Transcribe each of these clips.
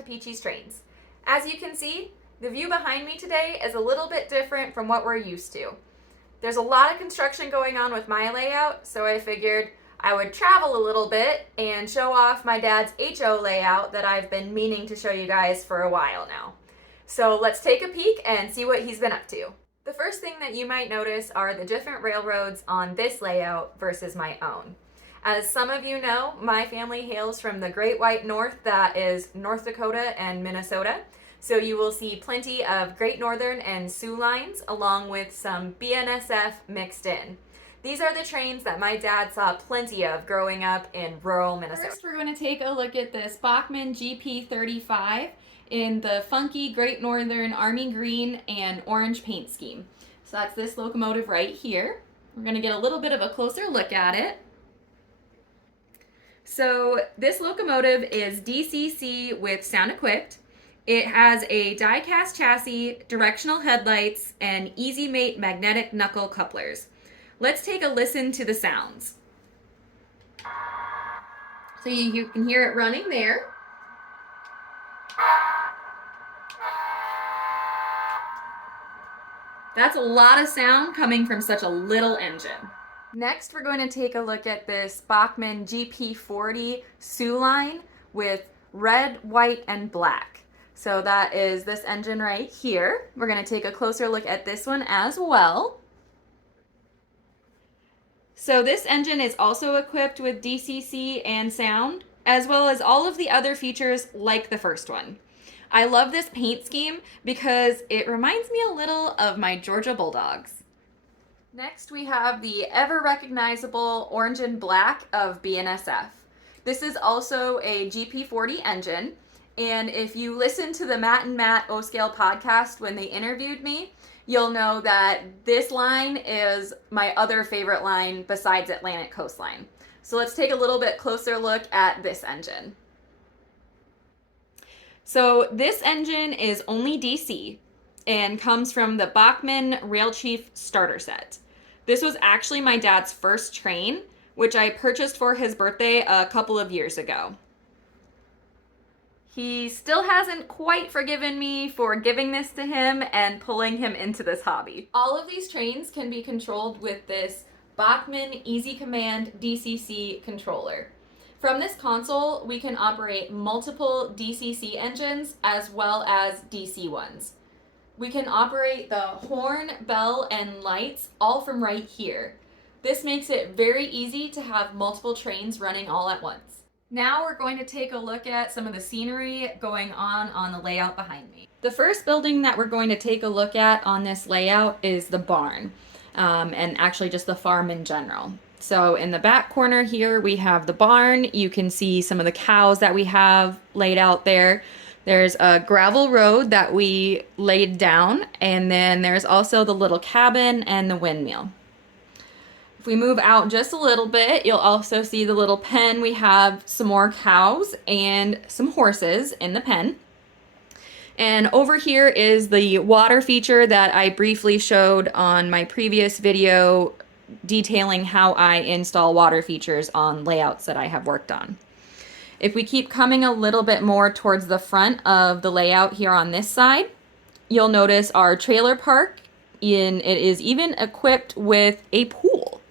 to Peachy's Trains. As you can see, the view behind me today is a little bit different from what we're used to. There's a lot of construction going on with my layout, so I figured I would travel a little bit and show off my dad's HO layout that I've been meaning to show you guys for a while now. So let's take a peek and see what he's been up to. The first thing that you might notice are the different railroads on this layout versus my own. As some of you know, my family hails from the Great White North, that is North Dakota and Minnesota. So you will see plenty of Great Northern and Sioux lines along with some BNSF mixed in. These are the trains that my dad saw plenty of growing up in rural Minnesota. First, we're going to take a look at this Bachmann GP35 in the funky Great Northern Army green and orange paint scheme. So that's this locomotive right here. We're going to get a little bit of a closer look at it. So this locomotive is DCC with sound equipped. It has a die-cast chassis, directional headlights, and Easy Mate magnetic knuckle couplers. Let's take a listen to the sounds. So you can hear it running there. That's a lot of sound coming from such a little engine. Next, we're going to take a look at this Bachmann GP40 Sioux line with red, white, and black. So that is this engine right here. We're going to take a closer look at this one as well. So this engine is also equipped with DCC and sound, as well as all of the other features like the first one. I love this paint scheme because it reminds me a little of my Georgia Bulldogs. Next, we have the ever recognizable orange and black of BNSF. This is also a GP40 engine, and if you listen to the Matt and Matt O-Scale podcast when they interviewed me, you'll know that this line is my other favorite line besides Atlantic Coastline. So let's take a little bit closer look at this engine. So this engine is only DC and comes from the Bachmann Rail Chief starter set. This was actually my dad's first train, which I purchased for his birthday a couple of years ago. He still hasn't quite forgiven me for giving this to him and pulling him into this hobby. All of these trains can be controlled with this Bachmann Easy Command DCC controller. From this console, we can operate multiple DCC engines as well as DC ones. We can operate the horn, bell, and lights all from right here. This makes it very easy to have multiple trains running all at once. Now we're going to take a look at some of the scenery going on the layout behind me. The first building that we're going to take a look at on this layout is the barn, and actually just the farm in general. So in the back corner here, we have the barn. You can see some of the cows that we have laid out there. There's a gravel road that we laid down, and then there's also the little cabin and the windmill. If we move out just a little bit, you'll also see the little pen. We have some more cows and some horses in the pen. And over here is the water feature that I briefly showed on my previous video detailing how I install water features on layouts that I have worked on. If we keep coming a little bit more towards the front of the layout here on this side, you'll notice our trailer park, it is even equipped with a pool.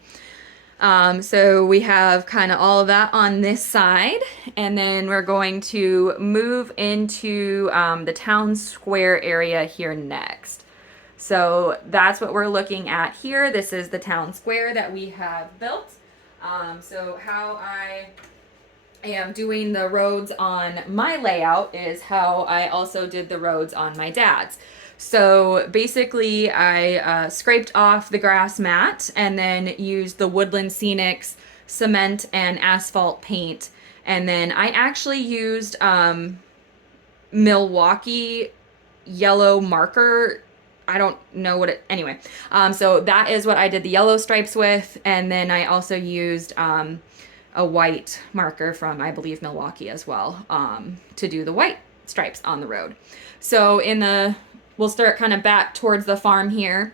So we have kind of all of that on this side, and then we're going to move into the town square area here next. So that's what we're looking at here. This is the town square that we have built. So how I am doing the roads on my layout is how I also did the roads on my dad's. So basically I scraped off the grass mat and then used the Woodland Scenics cement and asphalt paint. And then I actually used Milwaukee yellow marker. I don't know what it, anyway. So that is what I did the yellow stripes with. And then I also used a white marker from, I believe, Milwaukee as well, to do the white stripes on the road. So we'll start kind of back towards the farm here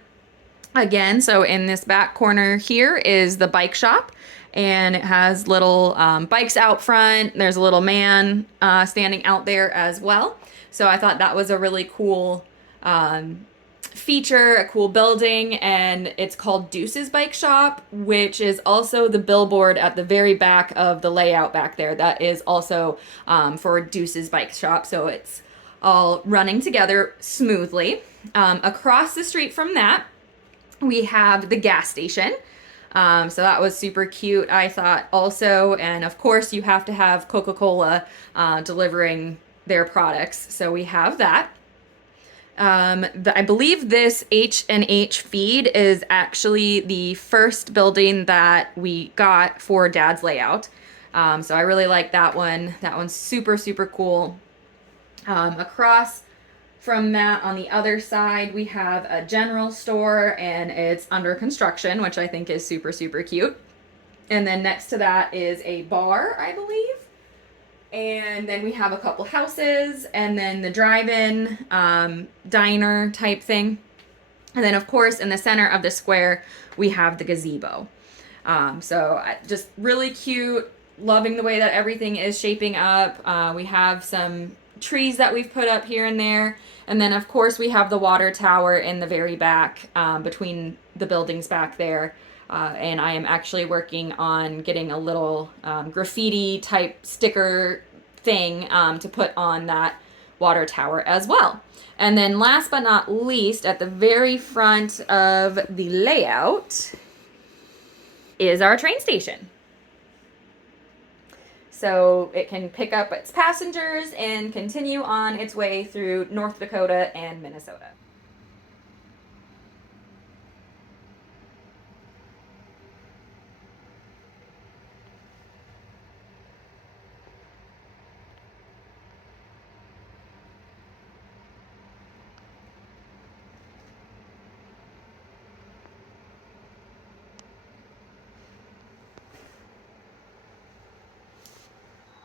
again. So in this back corner here is the bike shop. and it has little bikes out front. There's a little man standing out there as well. So I thought that was a really cool feature, a cool building, and it's called Deuce's Bike Shop, which is also the billboard at the very back of the layout back there. That is also for Deuce's Bike Shop, so it's all running together smoothly. Across the street from that, we have the gas station. So that was super cute, I thought, also. And of course, you have to have Coca-Cola delivering their products. So we have that. I believe this H&H feed is actually the first building that we got for Dad's layout. So I really like that one. That one's super, super cool. Across from that, on the other side, we have a general store, and it's under construction, which I think is super, super cute. And then next to that is a bar, I believe. And then we have a couple houses, and then the drive-in diner type thing. And then, of course, in the center of the square, we have the gazebo. Just really cute, loving the way that everything is shaping up. We have some trees that we've put up here and there. And then, of course, we have the water tower in the very back between the buildings back there. And I am actually working on getting a little graffiti type sticker thing to put on that water tower as well. And then last but not least, at the very front of the layout is our train station. So it can pick up its passengers and continue on its way through North Dakota and Minnesota.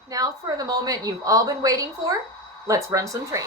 Now for the moment you've all been waiting for, let's run some trains.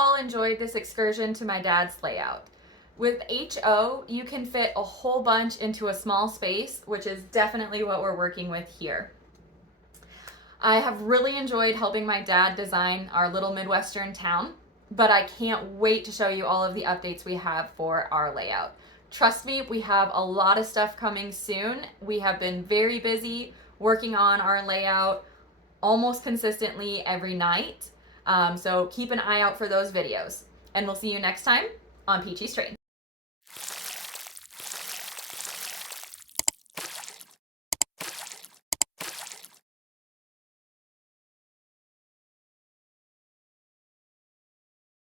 all enjoyed this excursion to my dad's layout. With HO, you can fit a whole bunch into a small space, which is definitely what we're working with here. I have really enjoyed helping my dad design our little Midwestern town, but I can't wait to show you all of the updates we have for our layout. Trust me, we have a lot of stuff coming soon. We have been very busy working on our layout almost consistently every night. So keep an eye out for those videos. And we'll see you next time on Peachy's Train.